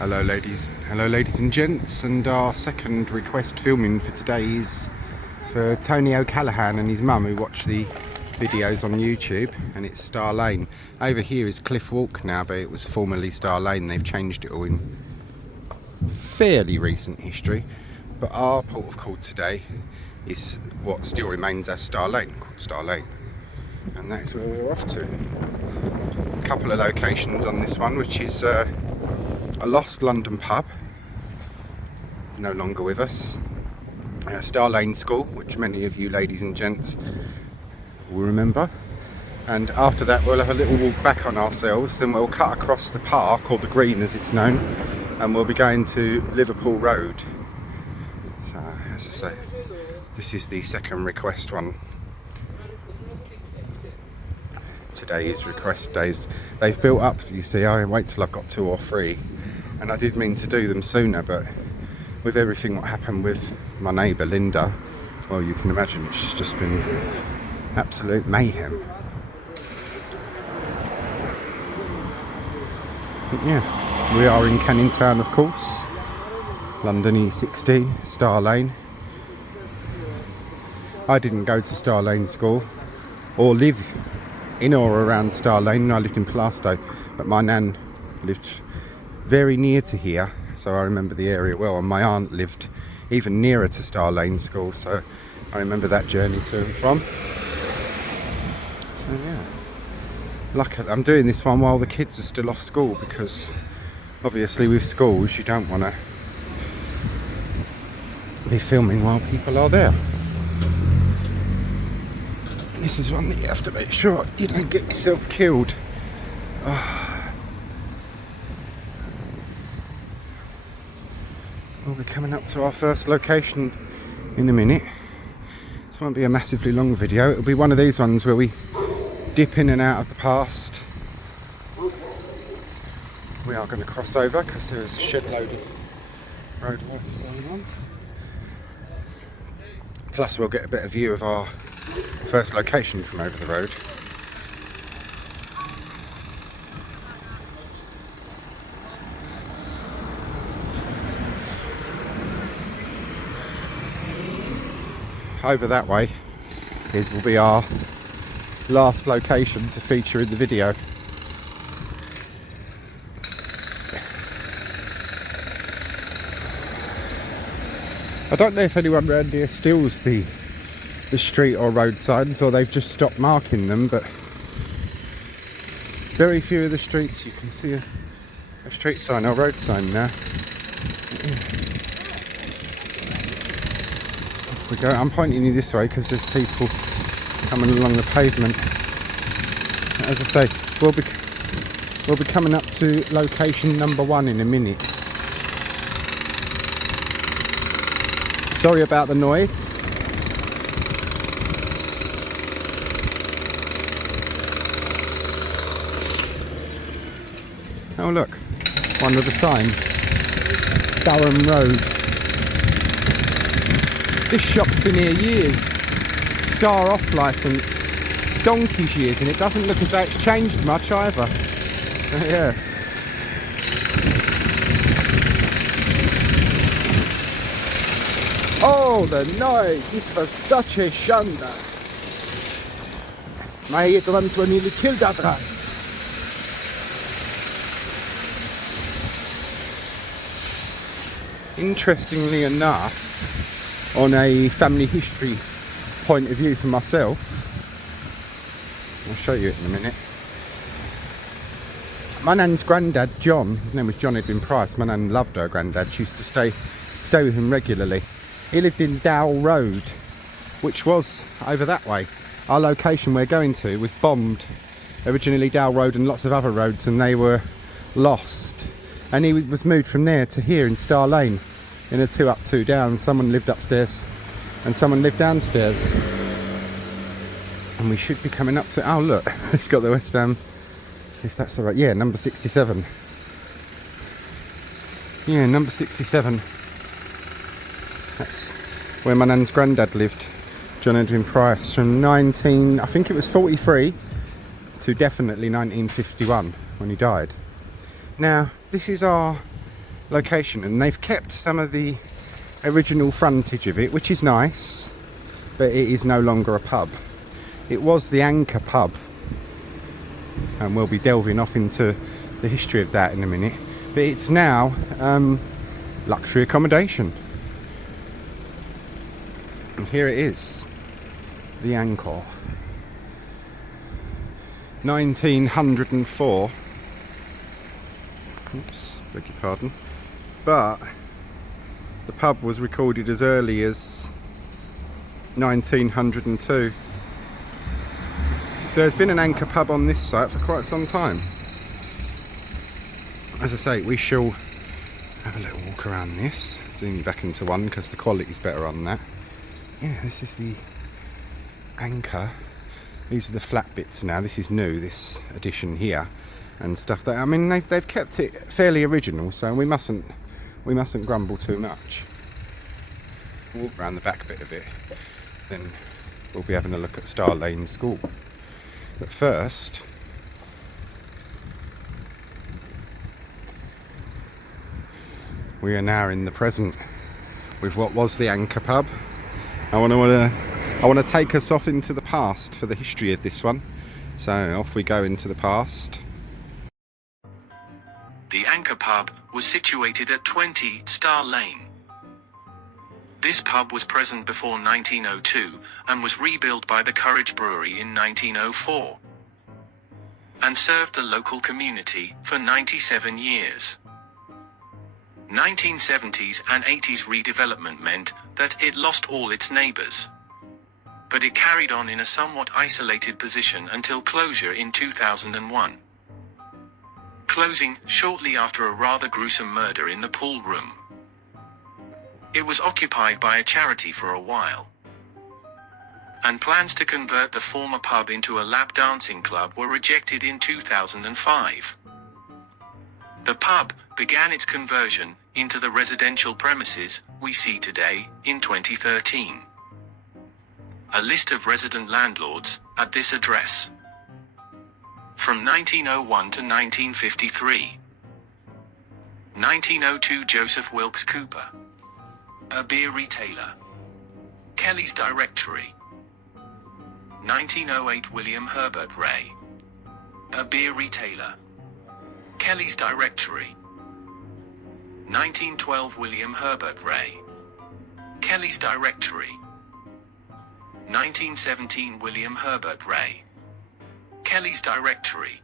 Hello ladies and gents, and our second request filming for today is for Tony Ocallaghan and his mum, who watch the videos on YouTube, and it's Star Lane. Over here is Cliff Walk now, but it was formerly Star Lane. They've changed it all in fairly recent history, but our port of call today is what still remains as Star Lane, called Star Lane, and that's where we're off to. A couple of locations on this one, which is a lost London pub, no longer with us, Star Lane School, which many of you ladies and gents will remember, and after that we'll have a little walk back on ourselves, then we'll cut across the park, or the green as it's known, and we'll be going to Liverpool Road. So as I say, this is the second request one. Today is request days. They've built up, so you see, I wait till I've got 2 or 3, and I did mean to do them sooner, but with everything what happened with my neighbour Linda, well, you can imagine it's just been absolute mayhem. But yeah, we are in Canning Town, of course, London E16, Star Lane. I didn't go to Star Lane School or live in or around Star Lane. I lived in Plaistow, but my nan lived very near to here, so I remember the area well, and my aunt lived even nearer to Star Lane School, so I remember that journey to and from. So yeah, luckily I'm doing this one while the kids are still off school, because obviously with schools you don't want to be filming while people are there. This is one that you have to make sure you don't get yourself killed. We'll be coming up to our first location in a minute. This won't be a massively long video. It'll be one of these ones where we dip in and out of the past. We are going to cross over because there is a shed load of roadworks going on. Plus we'll get a better view of our first location from over the road. Over that way will be our last location to feature in the video. I don't know if anyone around here steals the street or road signs, or they've just stopped marking them, but very few of the streets you can see a street sign or road sign now. Off we go. I'm pointing you this way because there's people coming along the pavement. As I say, we'll be coming up to location number 1 in a minute. Sorry about the noise. Oh look, one with the sign, Durham Road. This shop's been here years, Star off licence, donkey's years, and it doesn't look as though it's changed much either. Yeah. Oh, the noise, it was such a shanda. My eardrums were nearly killed outright. Interestingly enough, on a family history point of view for myself, I'll show you it in a minute. My nan's granddad, John, his name was John Edwin Price, my nan loved her granddad, she used to stay with him regularly. He lived in Town Road, which was over that way. Our location we're going to was bombed. Originally Town Road and lots of other roads, and they were lost. And he was moved from there to here in Star Lane, in a 2 up 2 down. Someone lived upstairs and someone lived downstairs. And we should be coming up to, oh look, it's got the West Ham, if that's the right, yeah, number 67. Yeah, number 67. That's where my nan's granddad lived, John Edwin Price, from I think it was 43 to definitely 1951 when he died. Now, this is our location, and they've kept some of the original frontage of it, which is nice, but it is no longer a pub. It was the Anchor pub, and we'll be delving off into the history of that in a minute, but it's now luxury accommodation. And here it is, the Anchor. 1904. Oops, beg your pardon. But the pub was recorded as early as 1902. So there's been an Anchor pub on this site for quite some time. As I say, we shall have a little walk around this. Zoom you back into one because the quality's better on that. Yeah, this is the Anchor. These are the flat bits now. This is new, this edition here, and stuff that, I mean, they've kept it fairly original, so we mustn't grumble too much. Walk around the back bit of it, then we'll be having a look at Star Lane School. But first, we are now in the present with what was the Anchor pub. I want to take us off into the past for the history of this one. So off we go into the past. The Anchor pub was situated at 20 Star Lane. This pub was present before 1902 and was rebuilt by the Courage Brewery in 1904 and served the local community for 97 years. 1970s and 80s redevelopment meant that it lost all its neighbours, but it carried on in a somewhat isolated position until closure in 2001. Closing shortly after a rather gruesome murder in the pool room. It was occupied by a charity for a while, and plans to convert the former pub into a lap dancing club were rejected in 2005. The pub began its conversion into the residential premises we see today in 2013. A list of resident landlords at this address. From 1901 to 1953. 1902 Joseph Wilkes Cooper. A beer retailer. Kelly's Directory. 1908 William Herbert Ray. A beer retailer. Kelly's Directory. 1912 William Herbert Ray. Kelly's Directory. 1917 William Herbert Ray. Kelly's Directory.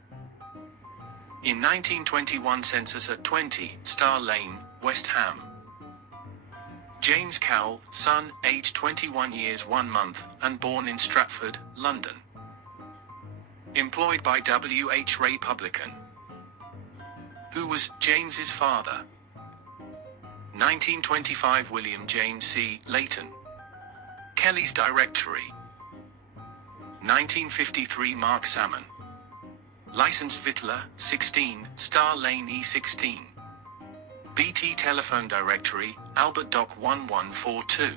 In 1921 census at 20 Star Lane, West Ham. James Cowell, son, aged 21 years 1 month, and born in Stratford, London. Employed by W. H. Ray Publican, who was James's father. 1925 William James C. Layton. Kelly's Directory. 1953 Mark Salmon. Licensed Victualler, 16, Star Lane E16. BT Telephone Directory, Albert Dock 1142.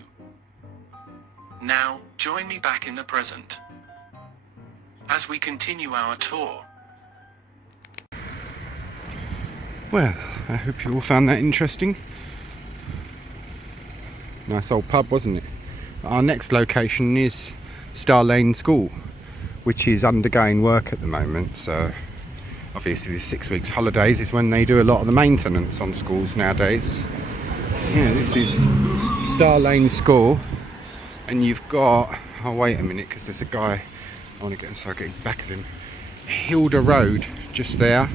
Now, join me back in the present as we continue our tour. Well, I hope you all found that interesting. Nice old pub, wasn't it? Our next location is Star Lane School, which is undergoing work at the moment, so obviously the 6 weeks holidays is when they do a lot of the maintenance on schools nowadays. Yeah, this is Star Lane School, and you've got, oh wait a minute, because there's a guy, I want to get inside, get his back of him. Hilda Road, just there.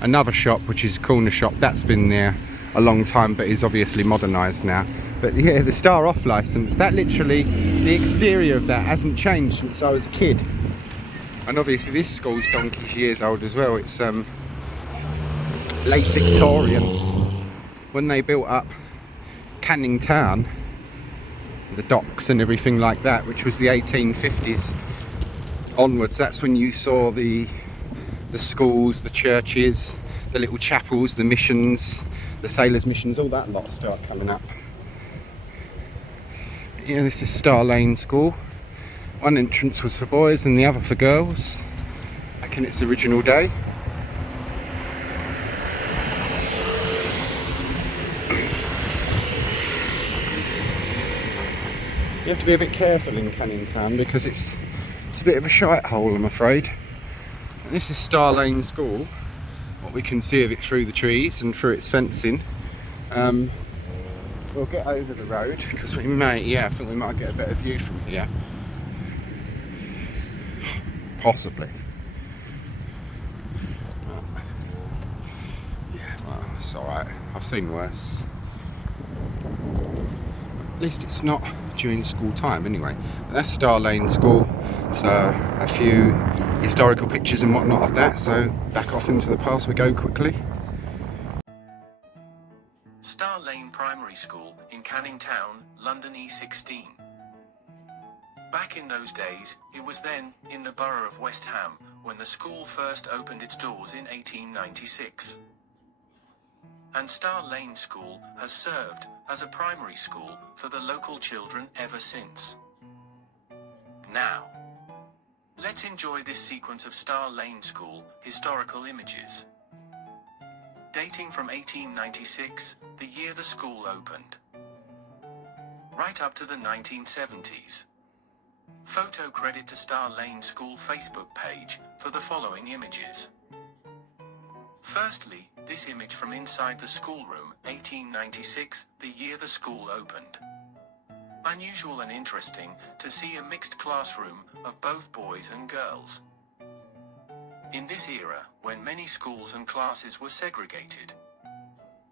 Another shop, which is a corner shop, that's been there a long time but is obviously modernised now. But yeah, the Star Off licence, that literally, the exterior of that hasn't changed since I was a kid. And obviously this school's donkey's years old as well. It's late Victorian. When they built up Canning Town, the docks and everything like that, which was the 1850s onwards, that's when you saw the schools, the churches, the little chapels, the missions, the sailors' missions, all that lot start coming up. Yeah, this is Star Lane School. One entrance was for boys and the other for girls, back in its original day. You have to be a bit careful in Canning Town because it's a bit of a shite hole, I'm afraid. And this is Star Lane School, what we can see of it through the trees and through its fencing. We'll get over the road because we may, I think we might get a better view from here. Possibly. Well, it's alright. I've seen worse. At least it's not during school time anyway. But that's Star Lane School. So a few historical pictures and whatnot of that. So back off into the past we go quickly. Star Lane Primary School in Canning Town, London E16. Back in those days, it was then, in the borough of West Ham, when the school first opened its doors in 1896. And Star Lane School has served as a primary school for the local children ever since. Now, let's enjoy this sequence of Star Lane School historical images. Dating from 1896, the year the school opened, right up to the 1970s. Photo credit to Star Lane School Facebook page for the following images. Firstly, this image from inside the schoolroom, 1896, the year the school opened. Unusual and interesting to see a mixed classroom of both boys and girls. In this era, when many schools and classes were segregated.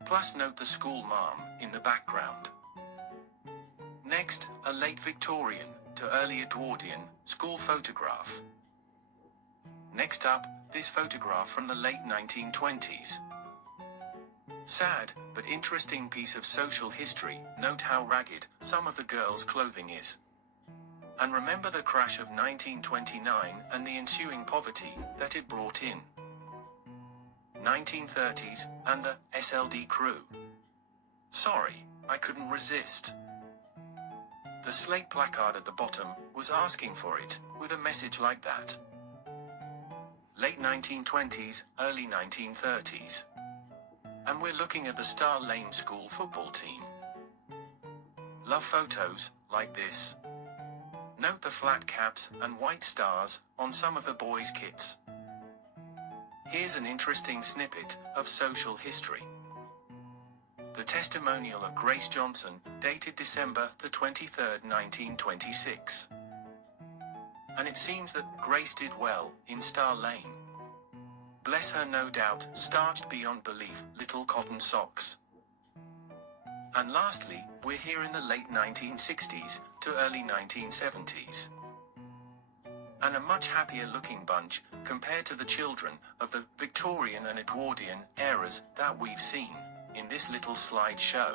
Plus note the school mom in the background. Next, a late Victorian to early Edwardian school photograph. Next up, this photograph from the late 1920s. Sad, but interesting piece of social history. Note how ragged some of the girls' clothing is. And remember the crash of 1929 and the ensuing poverty that it brought in. 1930s, and the SLD crew. Sorry, I couldn't resist. The slate placard at the bottom was asking for it, with a message like that. Late 1920s, early 1930s. And we're looking at the Star Lane School football team. Love photos like this. Note the flat caps and white stars on some of the boys' kits. Here's an interesting snippet of social history. The testimonial of Grace Johnson, dated December the 23rd, 1926. And it seems that Grace did well in Star Lane. Bless her, no doubt, starched beyond belief, little cotton socks. And lastly, we're here in the late 1960s to early 1970s. And a much happier looking bunch compared to the children of the Victorian and Edwardian eras that we've seen in this little slideshow.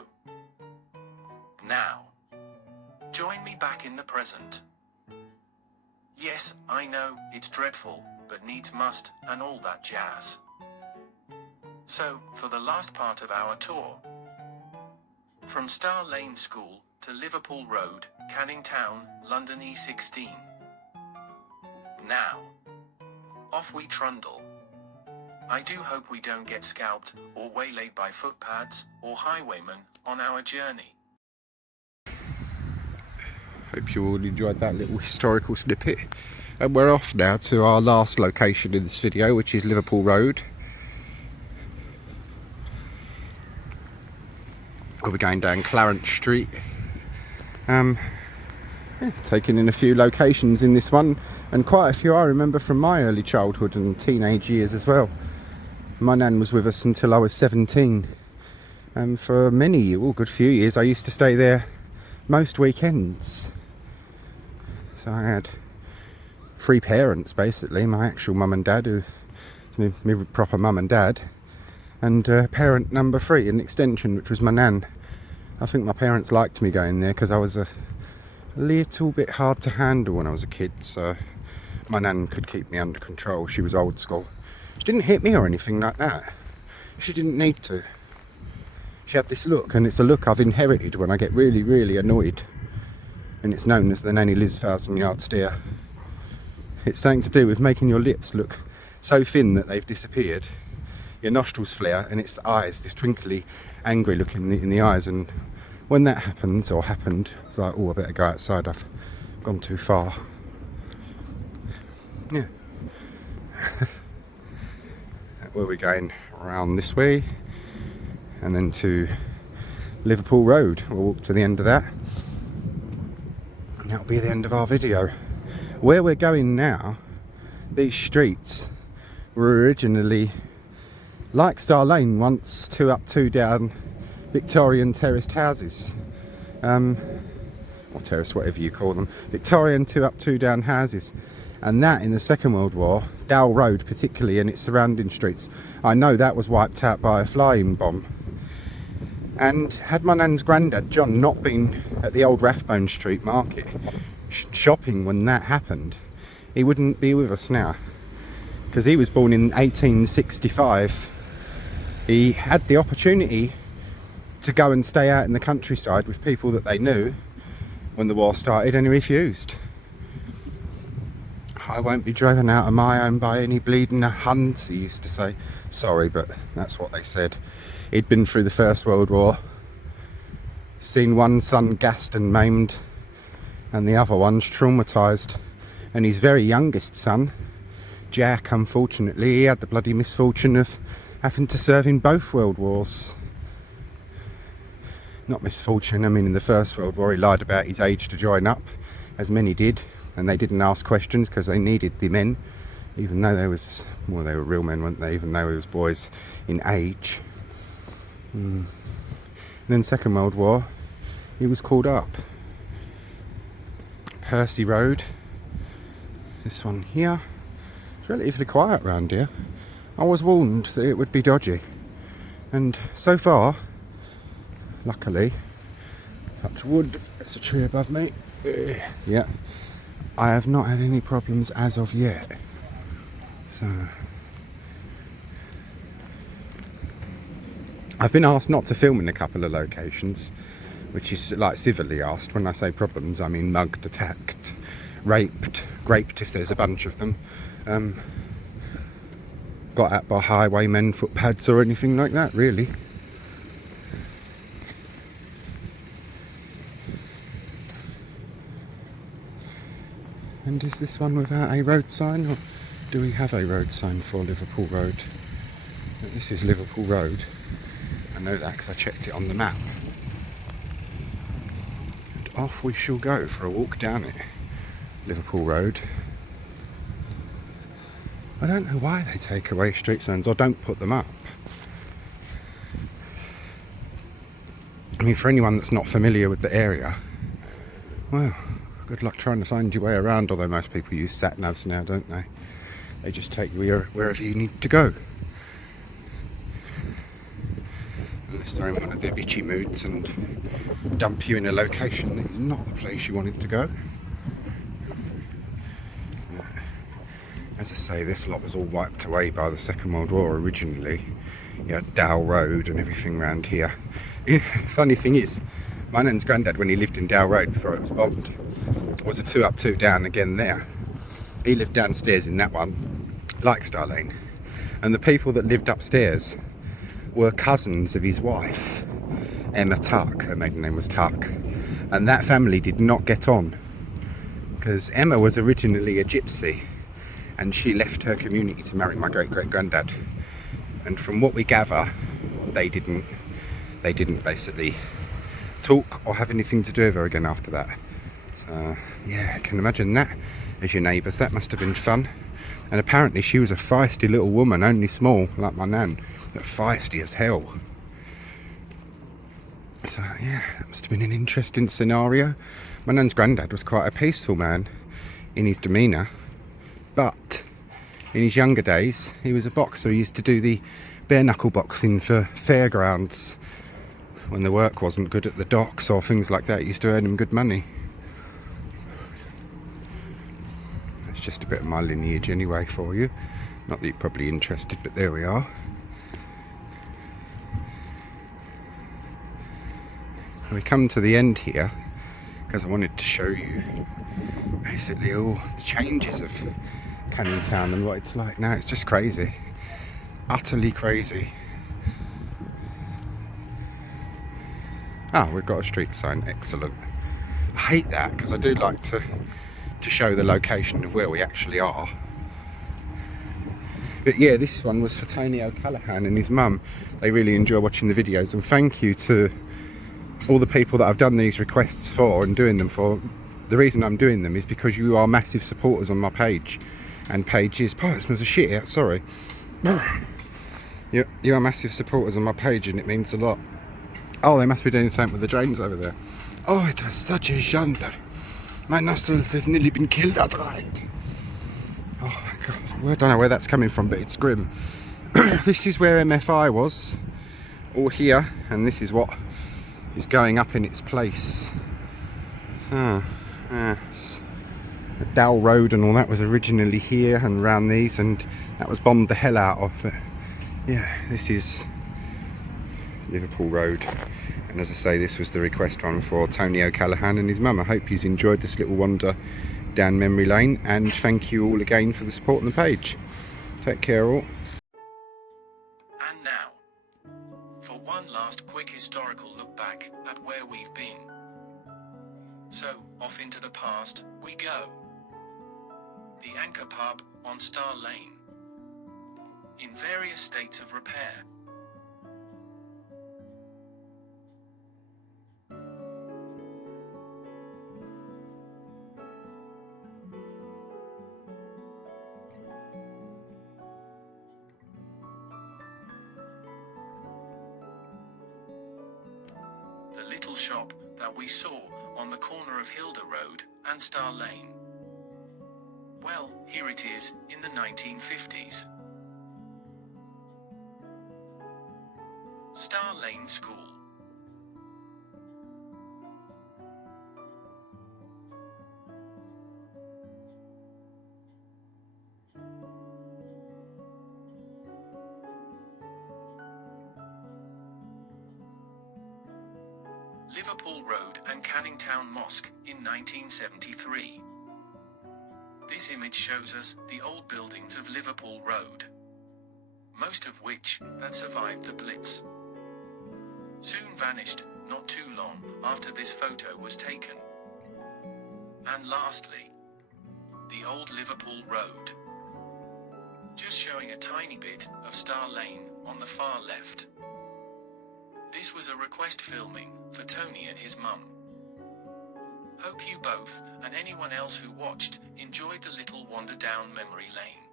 Now, join me back in the present. Yes, I know, it's dreadful, but needs must, and all that jazz. So, for the last part of our tour, from Star Lane School to Liverpool Road, Canning Town, London E16. Now, off we trundle. I do hope we don't get scalped, or waylaid by footpads, or highwaymen, on our journey. Hope you all enjoyed that little historical snippet. And we're off now to our last location in this video, which is Liverpool Road. We'll be going down Clarence Street. Taking in a few locations in this one, and quite a few I remember from my early childhood and teenage years as well. My nan was with us until I was 17, and for many, good few years, I used to stay there most weekends. So I had three parents basically, my actual mum and dad, who my proper mum and dad, and parent number 3, an extension, which was my nan. I think my parents liked me going there because I was a little bit hard to handle when I was a kid, so my nan could keep me under control. She was old school. She didn't hit me or anything like that. She didn't need to. She had this look, and it's a look I've inherited when I get really, really annoyed. And it's known as the Nanny Liz 1,000-yard stare. It's something to do with making your lips look so thin that they've disappeared. Your nostrils flare, and it's the eyes, this twinkly, angry look in the eyes, and when that happens, or happened, I was like, oh, I better go outside, I've gone too far. Yeah. Where we're going around this way and then to Liverpool Road. We'll walk to the end of that and that'll be the end of our video. Where we're going now, these streets were originally like Star Lane once, 2 up 2 down Victorian terraced houses, or terrace, whatever you call them, Victorian 2 up 2 down houses. And that in the Second World War, Town Road particularly and its surrounding streets, I know that was wiped out by a flying bomb. And had my nan's granddad John not been at the old Rathbone Street market shopping when that happened, he wouldn't be with us now, because he was born in 1865. He had the opportunity to go and stay out in the countryside with people that they knew when the war started, and he refused. I won't be driven out of my home by any bleeding Huns, he used to say. Sorry, but that's what they said. He'd been through the First World War, seen one son gassed and maimed, and the other one's traumatised. And his very youngest son, Jack, unfortunately, he had the bloody misfortune of having to serve in both World Wars. Not misfortune, I mean in the First World War he lied about his age to join up, as many did. And they didn't ask questions because they needed the men, even though they were real men, weren't they? Even though he was boys in age. And then Second World War, he was called up. Percy Road, this one here. It's relatively quiet around here. I was warned that it would be dodgy, and so far, luckily, touch wood, there's a tree above me. Yeah. I have not had any problems as of yet. So I've been asked not to film in a couple of locations, which is like civilly asked. When I say problems, I mean mugged, attacked, raped, graped if there's a bunch of them, got at by highwaymen, footpads or anything like that, really. And is this one without a road sign, or do we have a road sign for Liverpool Road? This is Liverpool Road. I know that because I checked it on the map. And off we shall go for a walk down it, Liverpool Road. I don't know why they take away street signs or don't put them up. I mean, for anyone that's not familiar with the area, well, good luck trying to find your way around, although most people use sat-navs now, don't they? They just take you wherever you need to go. Unless they're in one of their bitchy moods and dump you in a location that is not the place you wanted to go. As I say, this lot was all wiped away by the Second World War originally. You had Town Road and everything around here. Funny thing is, my nan's granddad, when he lived in Town Road before it was bombed, was a 2 up 2 down again there. He lived downstairs in that one, like Star Lane. And the people that lived upstairs were cousins of his wife, Emma Tuck. Her maiden name was Tuck. And that family did not get on, because Emma was originally a gypsy and she left her community to marry my great-great-granddad. And from what we gather, they didn't basically talk or have anything to do with her again after that. So yeah, I can imagine that as your neighbours. That must have been fun. And apparently she was a feisty little woman, only small like my nan, but feisty as hell. So yeah, that must have been an interesting scenario. My nan's granddad was quite a peaceful man in his demeanour, but in his younger days he was a boxer. He used to do the bare knuckle boxing for fairgrounds when the work wasn't good at the docks or things like that. It used to earn him good money. That's just a bit of my lineage anyway for you. Not that you're probably interested, but there we are. We come to the end here because I wanted to show you basically all the changes of Canning Town and what it's like now. It's just crazy, utterly crazy. Ah, we've got a street sign. Excellent. I hate that because I do like to show the location of where we actually are. But yeah, this one was for Tony Ocallaghan and his mum. They really enjoy watching the videos, and thank you to all the people that I've done these requests for and doing them for. The reason I'm doing them is because you are massive supporters on my page and pages. Oh, it smells of shit out, sorry. You are massive supporters on my page, and it means a lot. Oh, they must be doing something with the drains over there. Oh, it was such a yonder. My nostrils has nearly been killed outright. Oh my god, well, I don't know where that's coming from, but it's grim. This is where MFI was, all here, and this is what is going up in its place. So, yes. Dow Road and all that was originally here and round these, and that was bombed the hell out of. But yeah, this is Liverpool Road, and as I say, this was the request one for Tony Ocallaghan and his mum. I hope he's enjoyed this little wander down memory lane, and thank you all again for the support on the page. Take care all. And now, for one last quick historical look back at where we've been. So, off into the past we go. The Anchor Pub on Star Lane, in various states of repair. The little shop that we saw on the corner of Hilda Road and Star Lane. Well, here it is in the 1950s. Star Lane School. Liverpool Road and Canning Town Mosque in 1973. This image shows us the old buildings of Liverpool Road, most of which that survived the Blitz. Soon vanished, not too long after this photo was taken. And lastly, the old Liverpool Road, just showing a tiny bit of Star Lane on the far left. This was a request filming for Tony and his mum. Hope you both, and anyone else who watched, enjoyed the little wander down memory lane.